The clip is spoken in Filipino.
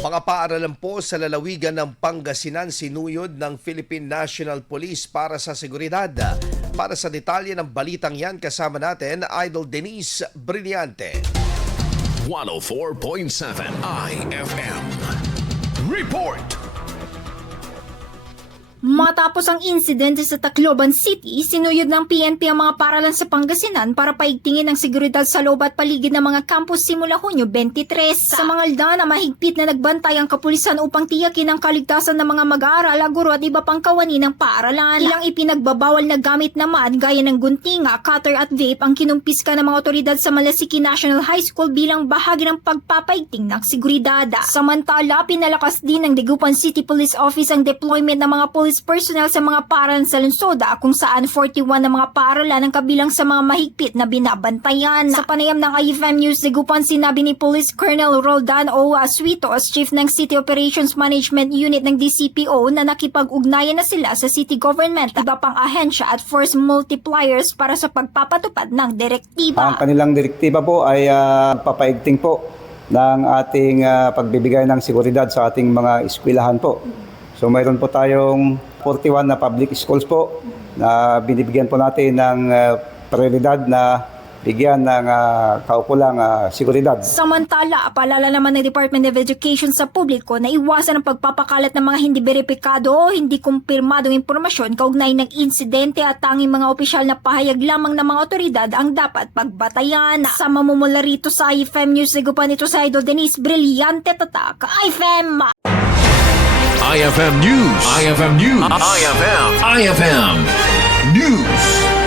Mga paaralan po sa lalawigan ng Pangasinan sinuyod ng Philippine National Police para sa seguridad. Para sa detalye ng balitang yan, kasama natin Idol Denise Brillante. 104.7 IFM. Report! Matapos ang insidente sa Tacloban City, sinuyod ng PNP ang mga paaralan sa Pangasinan para paigtingin ang seguridad sa loob at paligid ng mga campus simula Hunyo 23. Sa mga alda na mahigpit na nagbantay ang kapulisan upang tiyakin ang kaligtasan ng mga mag-aaral, guro at iba pang kawani ng paaralan. Ilang ipinagbabawal na gamit naman gaya ng guntinga, cutter at vape ang kinumpiska ng mga otoridad sa Malasiki National High School bilang bahagi ng pagpapaigting ng seguridad. Samantala, pinalakas din ng Dagupan City Police Office ang deployment ng mga police personnel sa mga paaralan sa lungsod kung saan 41 na mga paaralan ang kabilang sa mga mahigpit na binabantayan. Sa panayam ng IFM News Dagupan, sinabi ni Police Colonel Roldan O. Asuitos, Chief ng City Operations Management Unit ng DCPO, na nakipag-ugnayan na sila sa city government, iba pang ahensya at force multipliers para sa pagpapatupad ng direktiba. Ang kanilang direktiba po ay papaigting po ng ating pagbibigay ng seguridad sa ating mga eskwelahan po. So mayroon po tayong 41 na public schools po na binibigyan po natin ng prioridad na bigyan ng kaukulang seguridad. Samantala, paalala naman ng Department of Education sa publiko na iwasan ang pagpapakalat ng mga hindi beripikado o hindi kumpirmadong impormasyon kaugnay ng insidente at tanging mga opisyal na pahayag lamang ng mga otoridad ang dapat pagbatayan. Sa mamumula rito sa IFM News, Dagupan, ito sa Idol Denise Brillante, tatak IFM! IFM News. IFM News. IFM News.